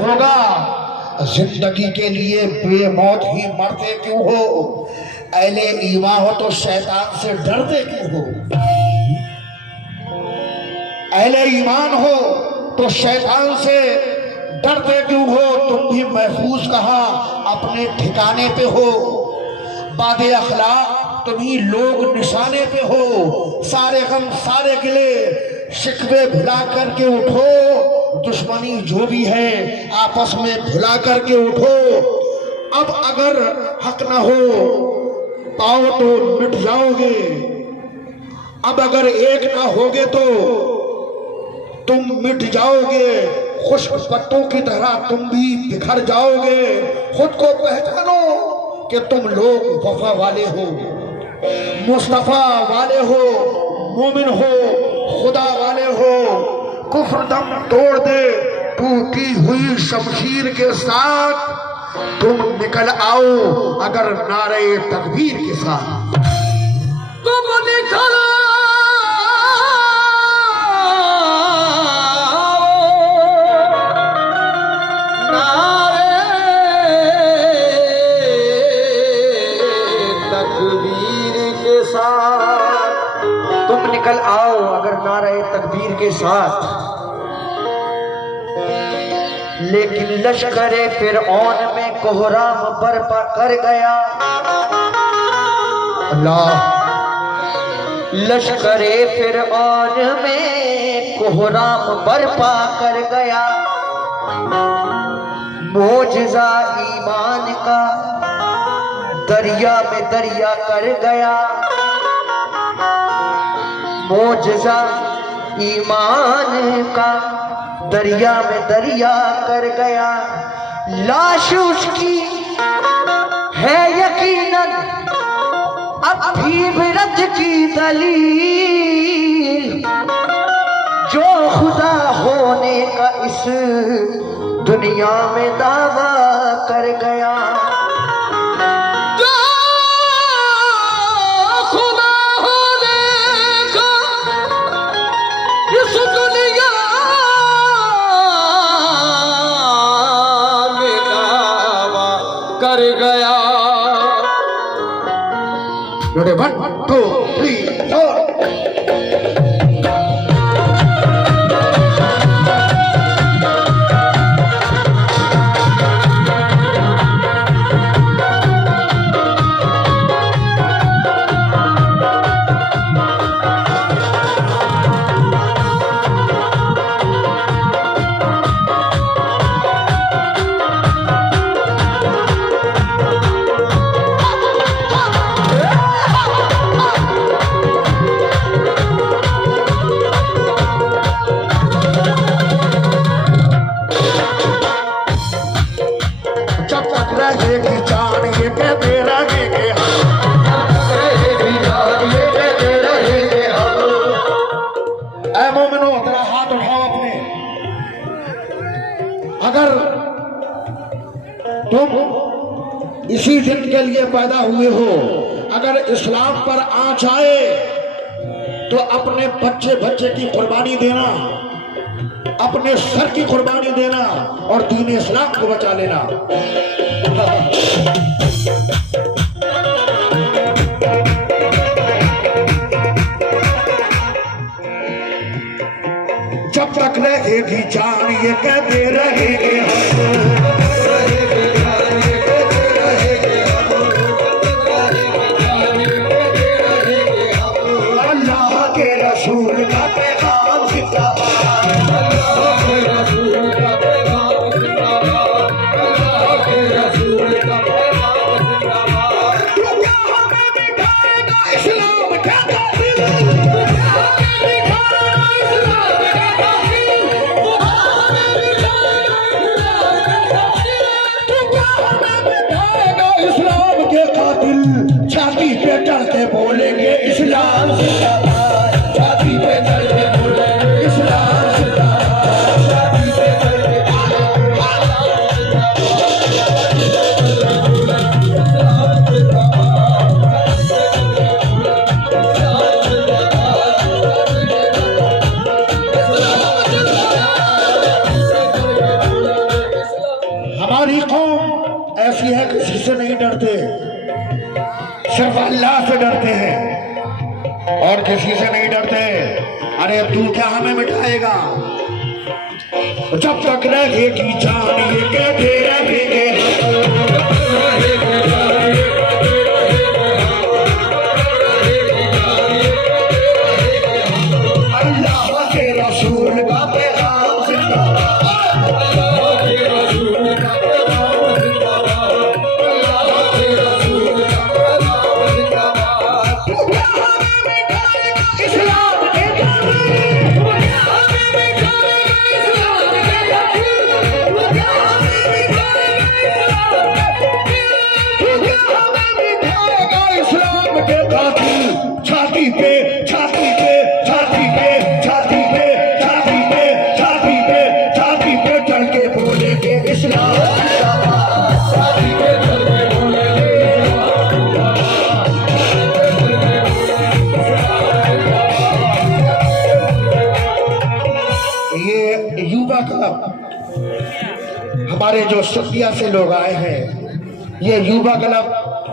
होगा। जिंदगी के लिए बेमौत ही मरते क्यों हो? अहले ईमान हो तो शैतान से डरते क्यों हो? अहले ईमान हो तो शैतान से डरते क्यों हो? तुम भी महफूज कहा अपने ठिकाने पे हो। बादे अखलाक तुम्ही लोग निशाने पे हो। सारे गम सारे गिले शिकवे भुला करके उठो। दुश्मनी जो भी है आपस में भुला करके उठो। अब अगर हक ना हो पाओ तो मिट जाओगे। अब अगर एक ना होगे तो तुम मिट जाओगे। खुश्क पत्तों की तरह तुम भी बिखर जाओगे। खुद को पहचानो कि तुम लोग वफा वाले हो, मुस्तफा वाले हो, मोमिन हो, खुदा वाले हो। कुफ्र दम तोड़ दे टूटी हुई शमशीर के साथ। तुम निकल आओ अगर नारे तकबीर के साथ। तुम निकल तुम निकल आओ अगर नारे तकबीर के साथ। लेकिन लश्करे फिरऔन में कोहराम बर्पा कर गया। अल्लाह। लश्करे फिरऔन में कोहराम बर्पा कर गया। मोजज़ा ईमान का दरिया में दरिया कर गया। मोजज़ा ईमान का दरिया में दरिया कर गया। लाश उसकी है यकीनन अब भी बिरत की दलील। जो खुदा होने का इस दुनिया में दावा कर गया। कर गया। 1 2 3 4 अगर तुम इसी दिन के लिए पैदा हुए हो, अगर इस्लाम पर आँच आए तो अपने बच्चे की कुर्बानी देना, अपने सर की कुर्बानी देना और दीन इस्लाम को बचा लेना। जब तक रहेगी जान ये कहते रहेंगे अल्लाह के रसूल का पैगाम जिंदाबाद। अल्लाह के रसूल का पैगाम जिंदाबाद। अल्लाह के रसूल का पैगाम जिंदाबाद। क्या हमें बिठाएगा इस्लाम क्या हमारी कौम ऐसी है, किसी से नहीं डरते, सिर्फ अल्लाह से डरते हैं और किसी से नहीं डरते। अरे तू क्या हमें मिटाएगा? जब तक रहेगी जान ये कहते रहेंगे अल्लाह के रसूल का पैगाम जिंदाबाद। छाती पे छाती पे छाती पे छाती पे छाती पे छाती पे छाती पे चढ़ के बोलेंगे इस्लाम जिंदाबाद। छाती पे चढ़ के बोलेंगे ये युवा क्लब हमारे जो सतिया से लोग आए हैं, ये युवा क्लब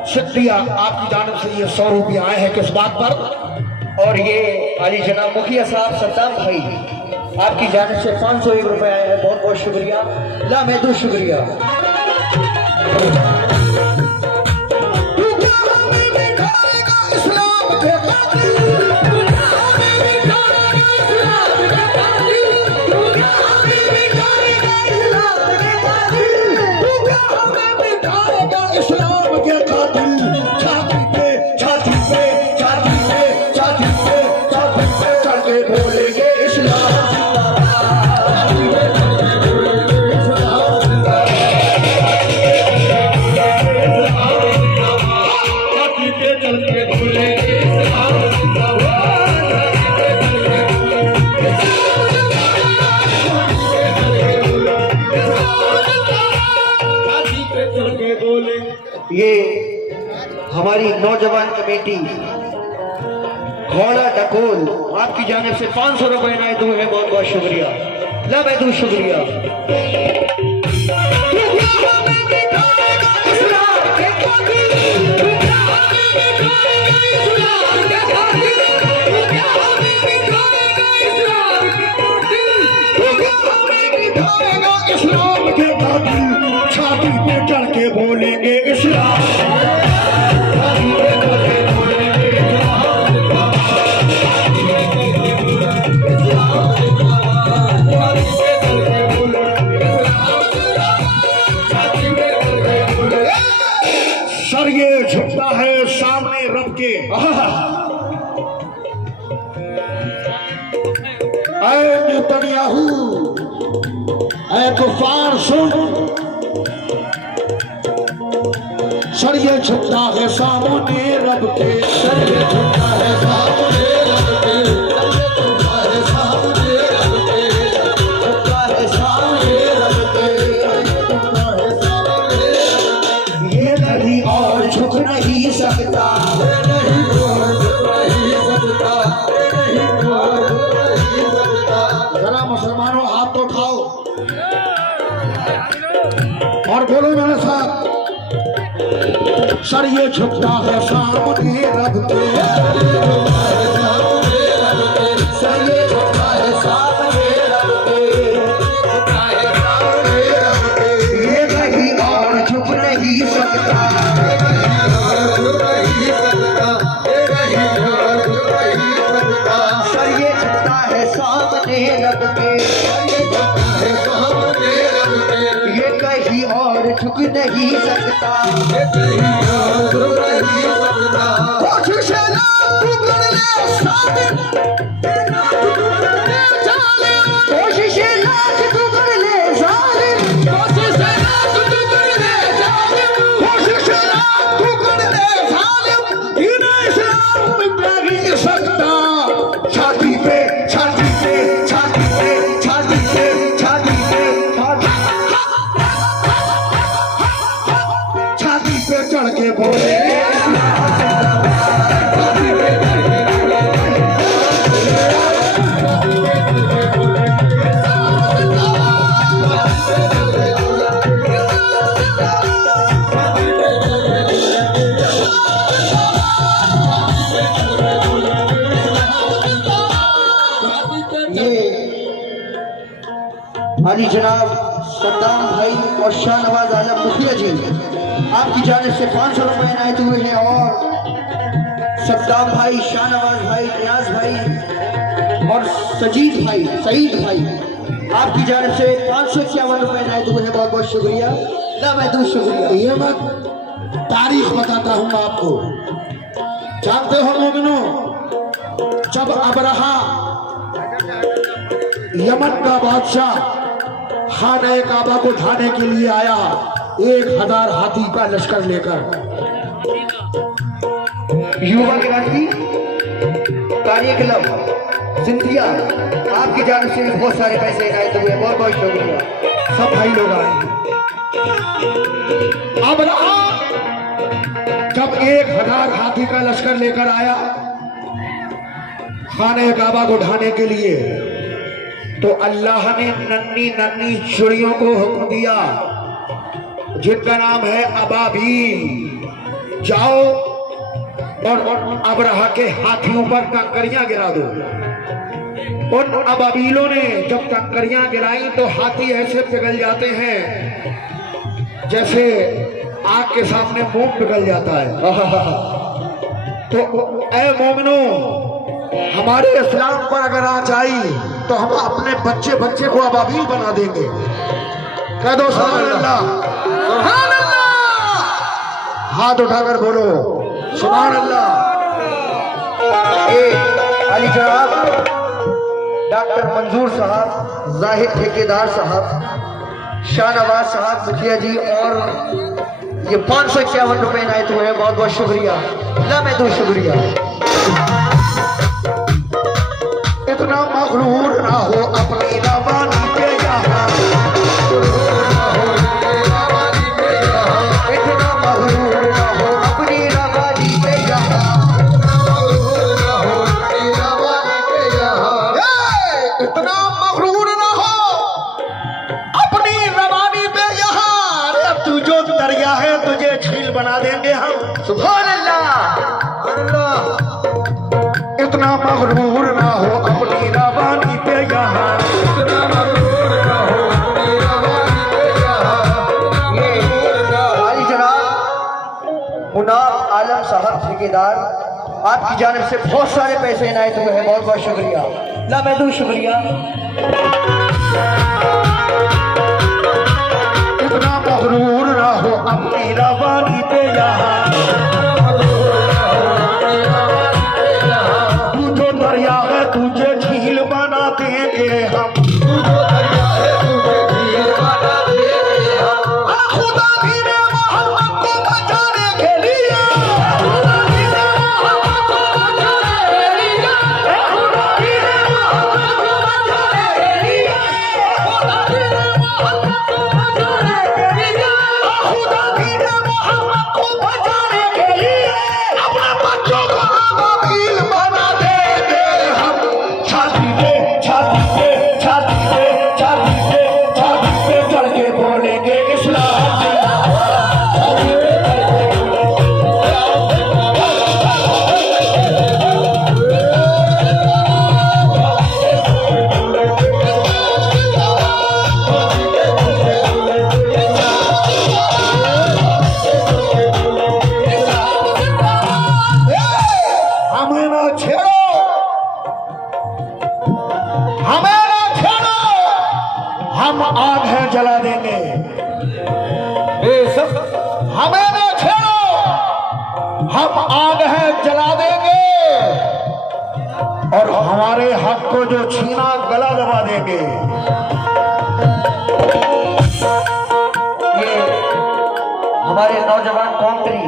शुक्रिया आपकी जानिब से ये 100 रुपये आए हैं किस बात पर, और ये अली जनाब मुखिया साहब सद्दाम भाई आपकी जानिब से 501 रुपये आए हैं। बहुत बहुत शुक्रिया, लामेदू शुक्रिया। ये हमारी नौजवान कमेटी घोड़ा डकोल आपकी जानिब से 500 रुपये इनायत हुए हैं। बहुत बहुत शुक्रिया, लामेदू शुक्रिया। इस्लाम के कातिल छाती पे चढ़ के बोलेंगे इस्लाम। सर ये झुकता है सामने रब के। ऐ नेतन्याहू, ऐ कुफार सुन, सर ये झुकता है सामने रब के, सर ये झुकता है सामने रब के, झुकता है सामने रब के, झुकता है सामने रब के, झुकता है सामने रब के। ये नहीं और झुक नहीं सकता, ये नहीं और झुक नहीं सकता, ये नहीं और झुक नहीं सकता। जरा मुसलमानों हाथ तो उठाओ और बोलो मेरे साथ, सर ये झुकता है सामने रब के, सर ये झुकता है सामने रब के, ये कहीं और झुक नहीं सकता, सर ये झुकता है सामने रब के, ये कहीं और झुक नहीं सकता, कोशिश लाख तू कर ले साबित, कोशिश लाख तू कर ले जालिम, कोशिश लाख तू कर ले जालिम, कोशिश लाख तू कर ले जालिम, इन्हें इस्लाम मिटा नहीं सकता। छाती पे छाती पे छाती पे छाती पे छाती पे छाती पे चढ़ के बोले अली जनाब सद्दाम भाई और शाहनवाज आलम मुखिया जी आपकी जानिब से 500 रुपए इनायत हुए हैं। और सद्दाम भाई, शाहनवाज भाई, नियाज भाई और सजीद भाई, सईद भाई आपकी जानिब से 551 रुपए इनायत हुए हैं। बहुत बहुत शुक्रिया, लामहदूद शुक्रिया। ये मैं तारीख बताता हूँ आपको। जानते हो मोमिनो, जब अबरहा यमन का बादशाह खाने काबा को ढाने के लिए आया 1000 हाथी का लश्कर लेकर, युवा क्रांति कार्य क्लब सिंधिया आपकी जानिब से बहुत सारे पैसे इनायत हुए, बहुत बहुत शुक्रिया। सब भाई लोग आए। अबरहा जब 1000 हाथी का लश्कर लेकर आया खाने काबा को ढाने के लिए, तो अल्लाह ने नन्ही नन्ही चिड़ियों को हुक्म दिया जिनका नाम है अबाबील, जाओ और अबरहा के हाथियों पर कंकरियां गिरा दो। उन अबाबीलों ने जब कंकरियां गिराई तो हाथी ऐसे पिघल जाते हैं जैसे आग के सामने मुंह पिघल जाता है। तो ऐ मोमिनो, हमारे इस्लाम पर अगर आज आई तो हम अपने बच्चे बच्चे को अबाबील बना देंगे। कह दो सुभान अल्लाह, सुभान अल्लाह, हाथ उठाकर बोलो सुभान अल्लाह। अली जनाब डॉक्टर मंजूर साहब, जाहिद ठेकेदार साहब, शाहनवाज साहब मुखिया जी और ये 551 रुपए इनायत हुए हैं। बहुत बहुत शुक्रिया, लामहदूद शुक्रिया। इतना मगरूर ना हो अपनी रवानी पे यहाँ, इतना मगरूर ना हो अपनी रवानी पे यहाँ, इतना मगरूर ना हो अपनी रवानी पे यहाँ। अरे तू जो दरिया है तुझे झील बना देंगे हम। सुभान अल्लाह। इतना मगरूर ना हो अपनी रवानी पे यहाँ, इतना मगरूर ना हो अपनी रवानी पे यहाँ। अली जनाब मुनाफ आलम साहब ठेकेदार आपकी जानिब से बहुत सारे पैसे इनायत हुए हैं। बहुत बहुत शुक्रिया, लामहदूद शुक्रिया। इतना मगरूर ना हो अपनी रवानी पे यहाँ, तू जो दरिया है तुझे झील बना देंगे हम। खुदा भी ने मोहम्मद को बचाने के लिए, खुदा भी ने मोहम्मद को बचाने के लिए, खुदा भी ने मोहम्मद को बचाने के लिए, खुदा भी ने मोहम्मद को बचाने के लिए, खुदा भी ने मोहम्मद को बचाने के लिए अपने बच्चों को अबाबील बना देंगे हम। छाती पे छाती पे छाती पे छाती पे छाती पे चढ़ के बोलेंगे इस्लाम हमें ना छेड़ो, हमें ना छेड़ो, हम आग है जला देंगे। हमें ना छेड़ो, हम आग है जला देंगे और हमारे हक को जो छीना गला दबा देंगे। ये हमारे नौजवान कौंतरी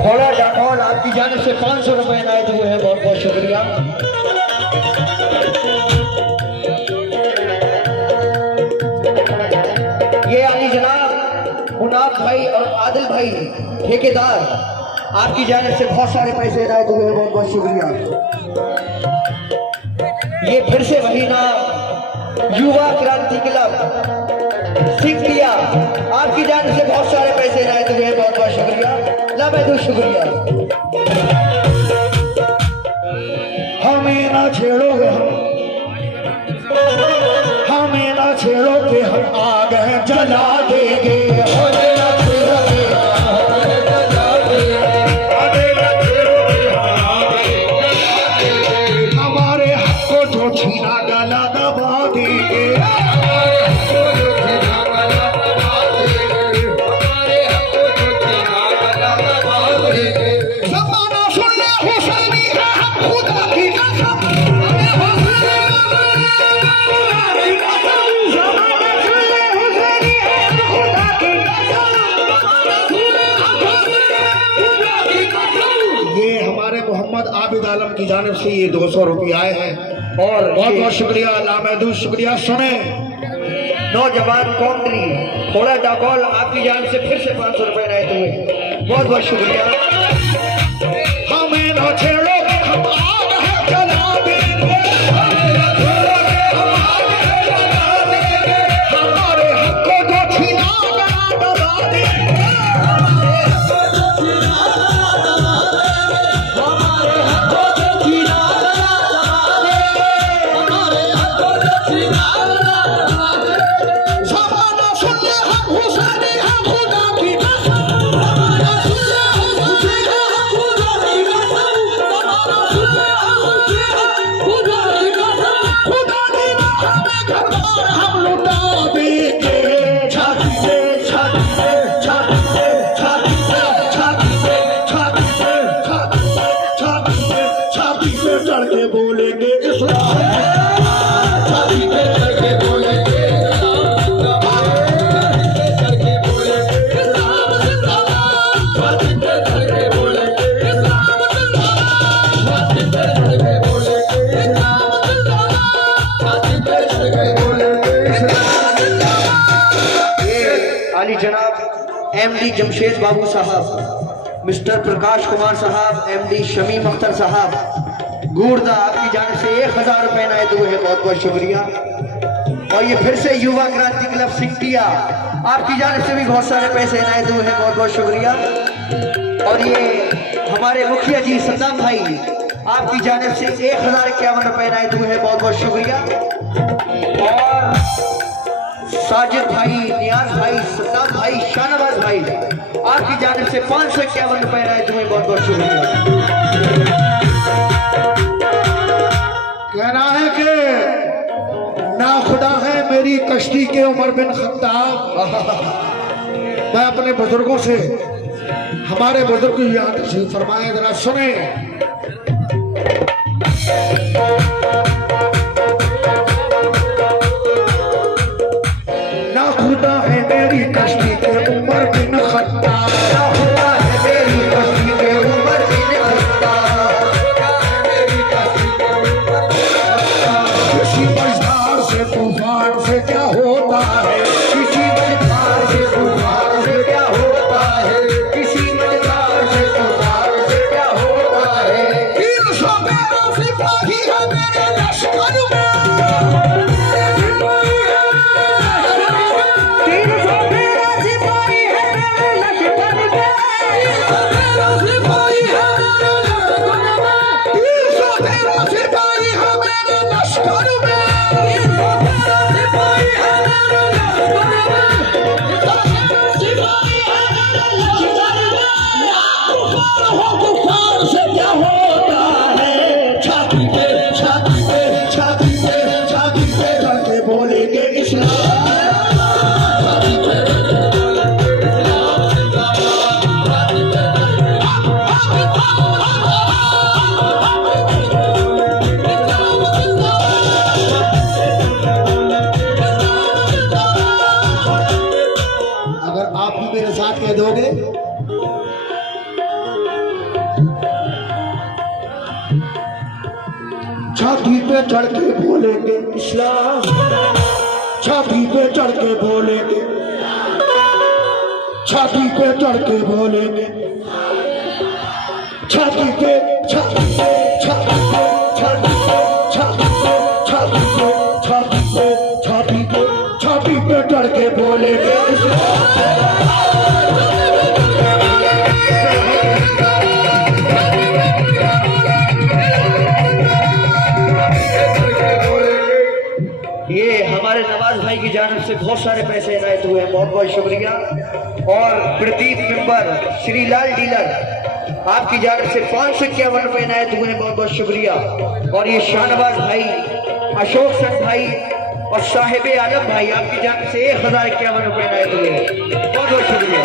घोड़ा डाकौल आपकी जानिब से 500 रुपए इनायत हुए हैं। बहुत बहुत शुक्रिया। ये अली जनाब मुनाफ भाई और आदिल भाई ठेकेदार आपकी जानिब से बहुत सारे पैसे इनायत हुए हैं। बहुत बहुत शुक्रिया। ये फिर से वही नाम युवा क्रांति क्लब सिंधिया आपकी जानिब से बहुत सारे पैसे इनायत हुए हैं। बहुत बहुत शुक्रिया, लामहदूद शुक्रिया। हमें ना छेड़ो, हमें ना ना छेड़ो के हम आग हैं जला देंगे। हमें न छेड़ो के जला देंगे। हमें न छेड़ो के जला देंगे। हमारे हक को जो छीना गला दबा देंगे। हमारे हक को जो छीना गला दबा देंगे। हमारे हक को जो छीना गला दबा देंगे। ज़माना सुन ले हुसैनी है हम खुदा की कसम। हमें हुसैनी ज़माना सुन ले हुसैनी है हम खुदा की कसम। ये हमारे मोहम्मद आबिद आलम की जानिब से ये 200 रुपये आए हैं और बहुत बहुत शुक्रिया लामहदूद शुक्रिया। सुने नौजवान कौमरी थोड़ा डाकौल आपकी जान से फिर से 500 रुपए रहते हुए बहुत बहुत शुक्रिया। हमें न छेड़ो हम आग है जला देंगे। हमें न छेड़ो हम आग है जला देंगे। हमारे हक को जो छीना गला दबा देंगे। ज़माना सुन ले हम हुसैनी हम खुदा की कसम। ज़माना सुन ले हम हुसैनी हम खुदा की कसम। ज़माना सुन ले हम हुसैनी हम खुदा की कसम। खुदा की राह में घर-बार हम लुटा देंगे। छाती पे छाती पे छाती पे छाती पे छाती पे छाती पे छाती पे छाती पे छाती पे चढ़ के बोलेंगे इस्लाम। छाती पे चढ़ के बोलेंगे आली जनाब एमडी जमशेद बाबू साहब, मिस्टर प्रकाश कुमार साहब, एमडी शमीम अख्तर साहब गुर्दा आपकी जान से 1000 रुपए नायत हुए हैं, बहुत बहुत शुक्रिया। और ये फिर से युवा क्रांति क्लब सिंटिया आपकी जान से भी बहुत सारे पैसे नायत हुए हैं, बहुत बहुत शुक्रिया। और ये हमारे मुखिया जी सद्दाम भाई आपकी जानिब से 1051 रुपए नायत हुए हैं, बहुत बहुत शुक्रिया। और साजिद भाई, नियाज भाई, सद्दाम भाई, शाहनवाज भाई आपकी जानिब से 551 रुपए नायत हुए, बहुत बहुत शुक्रिया। कहना है कि ना खुदा है मेरी कश्ती के उमर बिन खत्ताब। मैं अपने बुजुर्गों से हमारे बुजुर्ग यहाँ तशरीफ फरमाए, जरा सुने। ना खुदा है मेरी कश्ती के उमर बिन खत्ताब। ना खुदा है मेरी कश्ती के उमर बिन खत्ताब। किसी मझधार से तूफान से क्या होता है। किसी मझधार से तूफान से क्या होता है। किसी मझधार से तूफान से क्या होता है। 300 मेरा सिपाही है मेरे लश्कर में। 300 मेरा सिपाही है मेरे लश्कर में। 300 मेरा सिपाही है मेरे लश्कर में। 300 मेरा सिपाही है मेरे लश्कर में। 300 मेरा सिपाही है मेरे लश्कर में। 300 मेरा सिपाही है मेरे लश्कर में। कुफार हो कुफार से क्या होता है। छाती पे छाती पे छाती पे छाती पे करके बोलेंगे इस्लाम। अगर आप भी मेरे साथ कह दोगे छाती पे चढ़ के बोलेंगे इस्लाम। छाती पे चढ़ के बोलेंगे। छाती पे चढ़ के बोलेंगे। छाती पे छाती पे छाती पे छाती पे छाती पे छाती पे छाती पे छाती पे छाती पे चढ़ के बोलेंगे ये हमारे नवाज भाई की जानिब से बहुत सारे पैसे इनायत हुए हैं, बहुत बहुत शुक्रिया। और प्रदीप मेंबर श्रीलाल डीलर आपकी जानिब से 551 रुपए इनायत हुए हैं, बहुत बहुत शुक्रिया। और ये शाहनवाज भाई, अशोक सन भाई और साहिब आलम भाई आपकी जानिब से 1051 रुपए इनायत हुए हैं, बहुत बहुत शुक्रिया।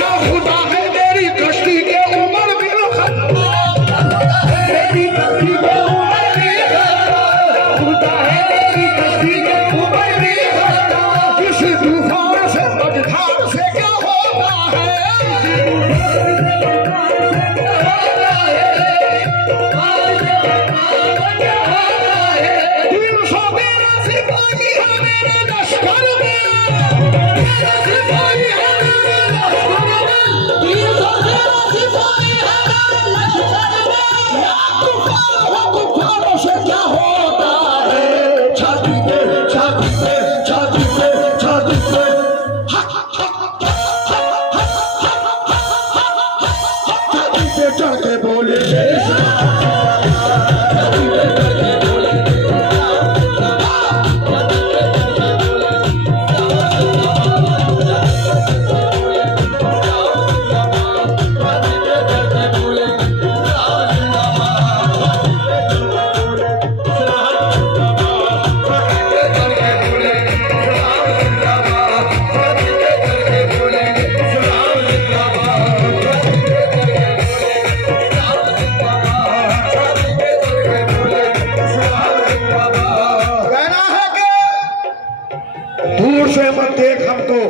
या खुदा है मेरी कश्ती के उमर भी मेरी कश्ती के उमर भी खुदा है मेरी कश्ती के उमर भी किसी तूफान से मझधार से क्या होता है चढ़ के बोले दूर से मत देख हमको,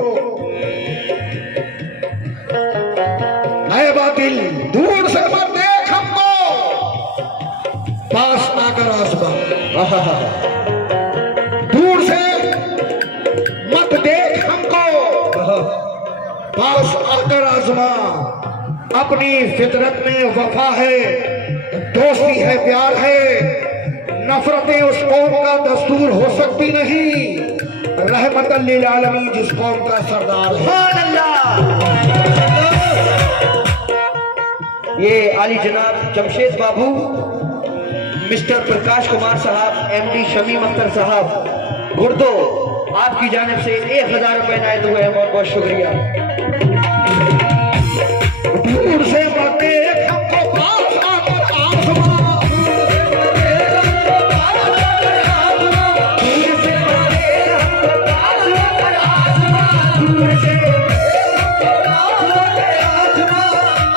है बातिल, दूर से मत देख हमको, पास आकर आसमां। दूर से मत देख हमको, पास आकर आसमां। अपनी फितरत में वफा है, दोस्ती है, प्यार है, नफरतें उस कौम का दस्तूर हो सकती नहीं। रहमतन लिल आलमीन जिस कौम का सरदार है। ये आली जनाब जमशेद बाबू, मिस्टर प्रकाश कुमार साहब, एमडी शमीम अख्तर साहब गुर्दो आपकी जानिब से 1000 रुपए इनायत हुए हैं, बहुत बहुत शुक्रिया। दूर से मत देख हमको, पास आकर आसमां।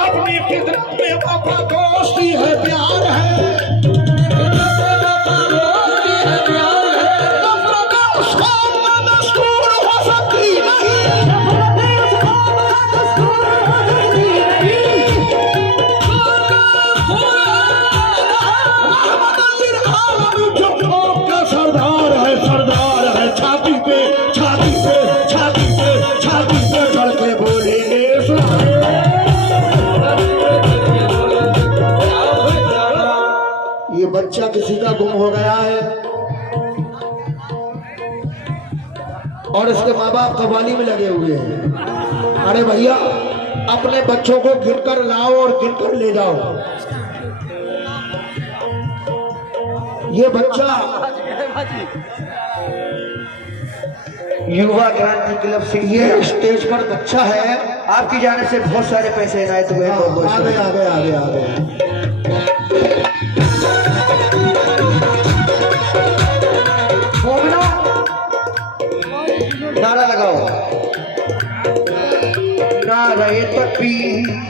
अपनी फितरत में वफा, दोस्ती है, प्यार है, नफरतें उस कौम का दस्तूर हो सकती नहीं। जो कौम का सरदार है, सरदार है, छाती पे छाती पे छाती पे छाती पे चढ़ के बोलेंगे ये बच्चा किसी का गुम हो गया है और इसके माँ बाप कव्वाली में लगे हुए हैं। अरे भैया, अपने बच्चों को गिनकर लाओ और गिनकर ले जाओ। ये बच्चा युवा क्रांति क्लब से ये स्टेज पर बच्चा है, आपकी जानिब से बहुत सारे पैसे इनायत हुए हैं, बहुत बहुत आ गए शुक्रिया। आ गए आ गए आ गए। नारा लगाओ, नारे तकबीर।